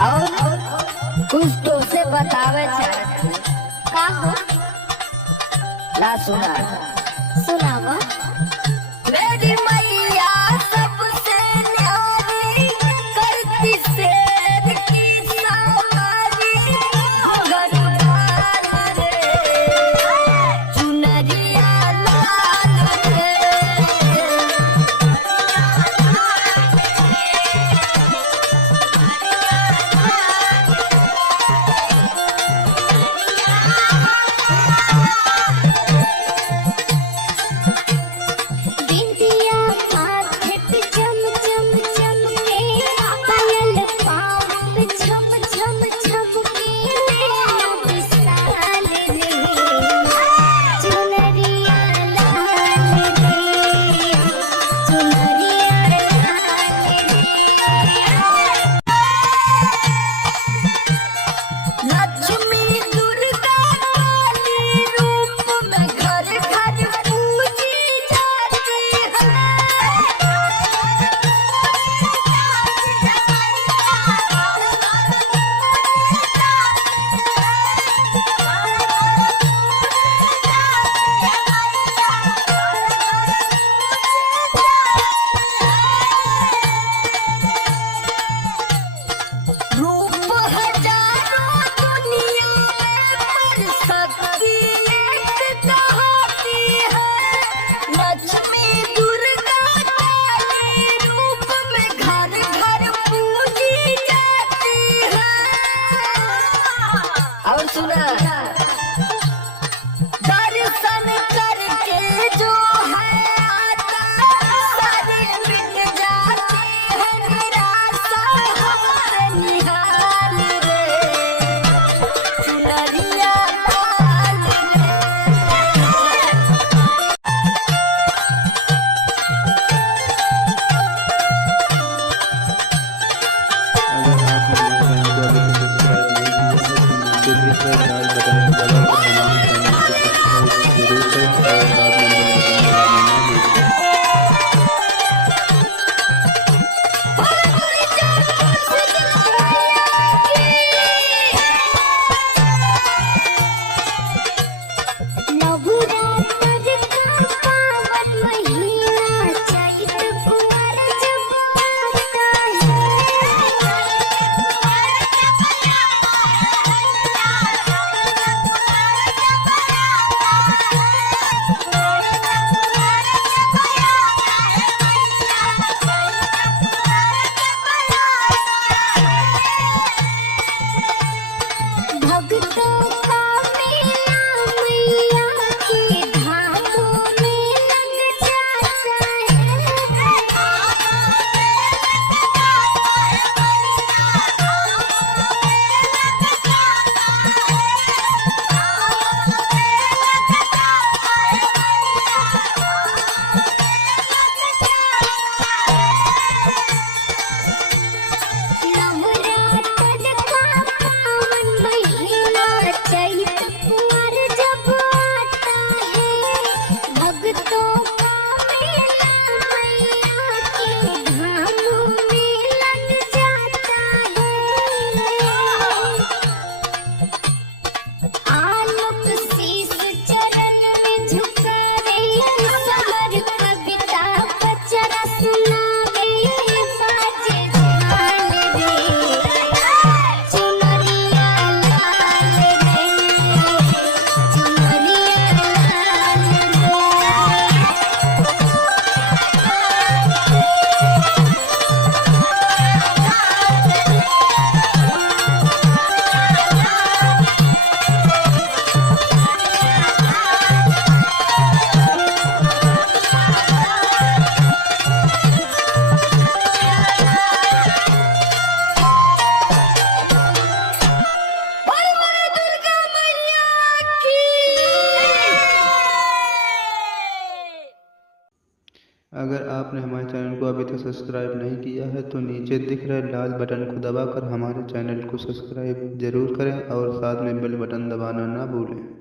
और कुछ तो से बतावे चाहती का हो? ला सुना सुनावा। मेरी मैया सबसे न्यारी करती शेर की सवारी गरबाल रे चुनरिया लाल रे बिंदिया माथे पे चम चम चमके, पायल पाँव पे झम झम झमके, नैना विशाल रे चुनरिया लाल रे चुनरिया लाल रे। लक्ष्मी दुर्गा काली रूप में घर घर पूजी जाती है। रूप हजारों दुनिया में पर शक्ति एक कहती है। लक्ष्मी दुर्गा काली रूप में घर घर पूजी जाती है। और सुना दर्शन करके जो है आता सारी मिट जाती है निराशा हमसे निहाल रे चुनरिया लाल रे। नवरात्र का पावन महीना चैत कुंवर जब आता भक्तों का मेला मैया के धामों में लग जाता है। नवरात्र का पावन महीना चैत कुंवर जब आता है, भक्तों का मेला मैया के धामों में लग जाता है। आलोक शीस चरण में झुकावे, समर कविता पचरा सुनावे, बाजे झाल रे चुनरिया लाल रे चुनरिया दुर्गा मैया की। अगर आपने हमारे चैनल को अभी तक सब्सक्राइब नहीं किया है तो नीचे दिख रहे लाल बटन को दबाकर हमारे चैनल को सब्सक्राइब जरूर करें और साथ में बेल बटन दबाना ना भूलें।